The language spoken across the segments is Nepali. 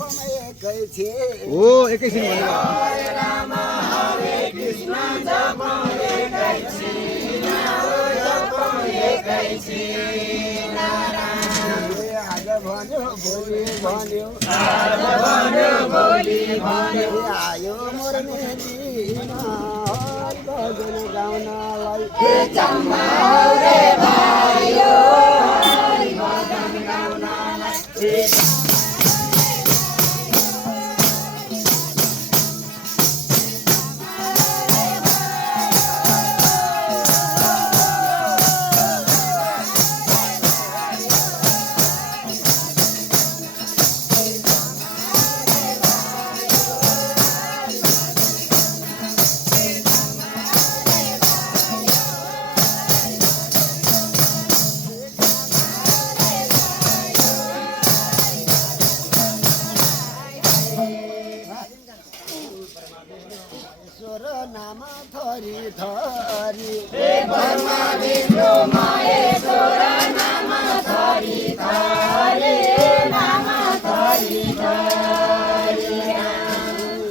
हो एकैछिन भन्नु हरे राम हरे कृष्ण जपौँ एकैछिन जपौँ एकैछिन आज भन्यो भोलि भन्यो आज भन्यो भोलि भन्यो आयो मर्ने दिन हरि भजन गाउनलाई हे जम्मा रे भाइयो हरि भजन गाउनलाई नाम थरी थरी हे ब्रह्मा विष्णु महेश्वर नाम थरी थरी नाम थरी थरी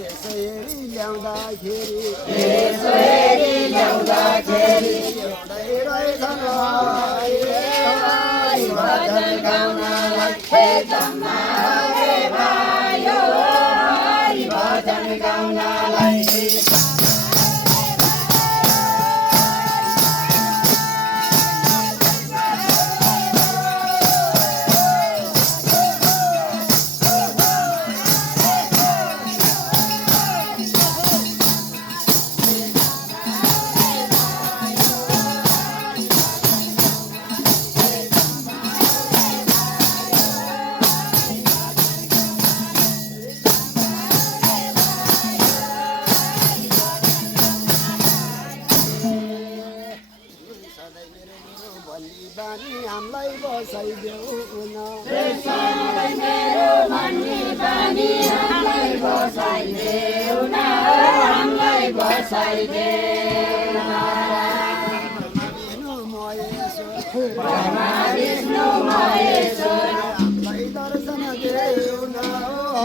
यसरी ल्याउँदाखेरि यसरी ल्याउँदाखेरि एउटै रहेछन् हरि भजन गाउनलाई हे जम्मा रे भाइयो हरि भजन गाउनलाई बानी हामीलाई बसाइदेऊ न मेरो भन्ने बानी हामीलाई बसाइदेऊ न हामीलाई बसाइदेऊ न ब्रह्मा विष्णु महेश्वर हामीलाई दर्शन देऊ न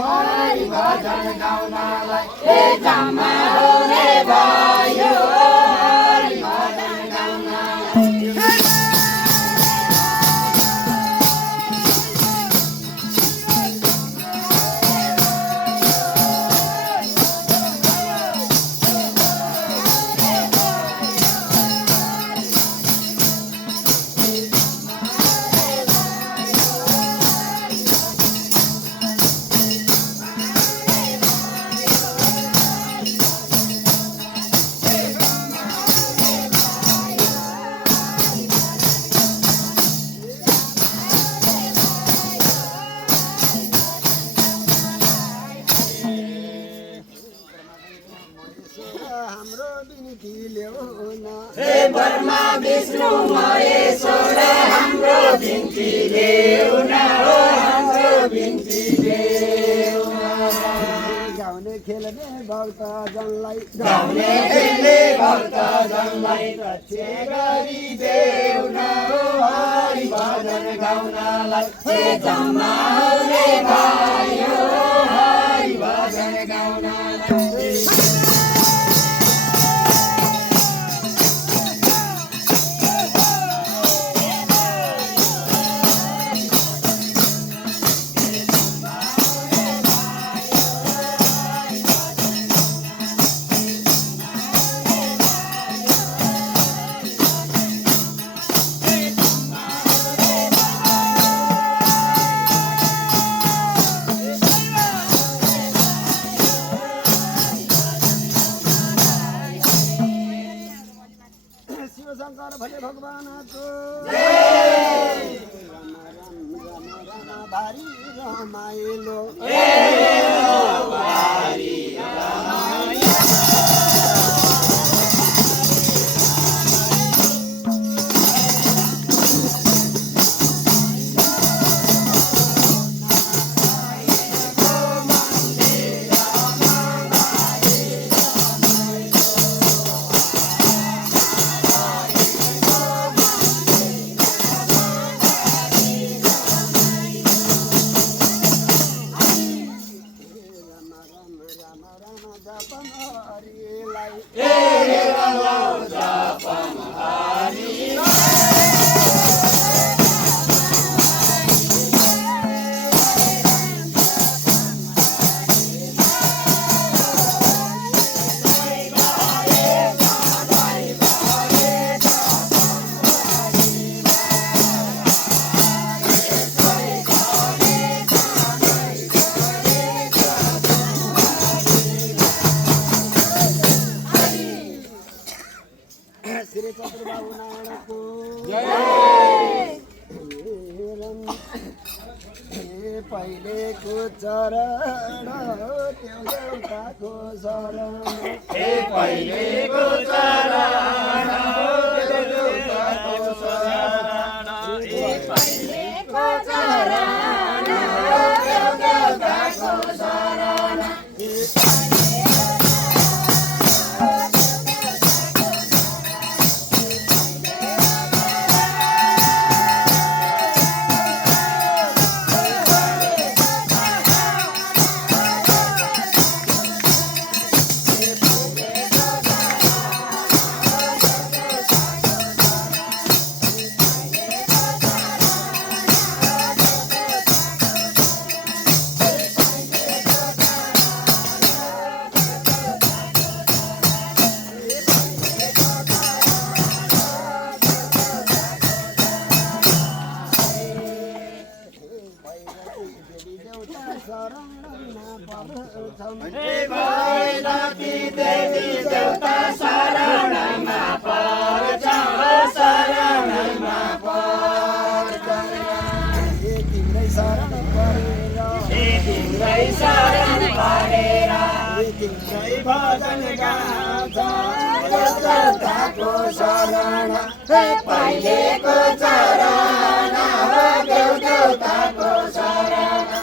हरि भजन गाउनलाई हे जम्मा रे भाइयो हरि भजन गाउनलाई हाम्रो बिन्ती ल्याऊ न हे ब्रह्मा विष्णु महेश्वर हाम्रो बिन्ती ल्याऊ न हाम्रो बिन्ती ल्याऊ न गाउने खेल्ने भक्तजनलाई गाउने खेल्ने भक्तजनलाई रक्षा गरिदेऊ न हरि भजन गाउनलाई हे जम्मा रे भाइयो हरि भजन गाउनलाई शंकर भले भगवानको भारी रमाइलो जपमहरीलाई हेरेर लौ जपमहरीलाई श्री चन्द्रबाबु नारायणको पहिलेको चरण त्यो देउताको शरण पहिलेको चरण त्यो देउताको शरण पहिलेको चरण त्यो देउताको शरण भैरती देवी देउता शरणमा पर्छौँ शरणमा पर्छौँ तिम्रै शरण परेर तिम्रै शरण परेर तिम्रै भजन गाउँछ देउताको शरण पहिलेको चरण देउताको शरण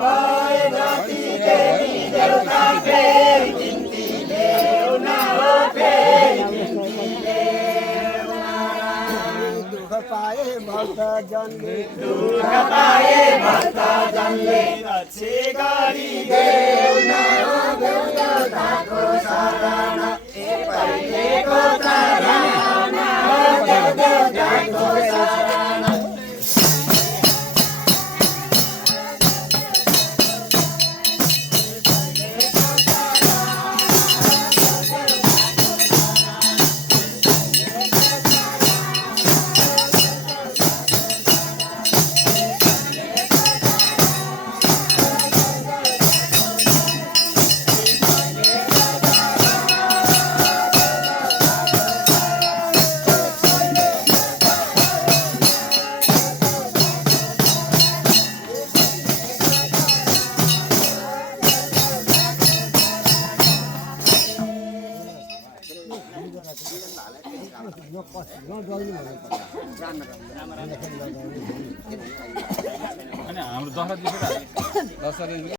भैरती देवी देउता फेरि बिन्ती ल्याउन हो फेरि बिन्ती ल्याउन दुःख पाए भक्तजनले दुःख पाए भक्तजनले रक्षे गरिदेउन हो देउताको शरण पहिलेको चरण हो देउताको शरण हाम्रो दसरा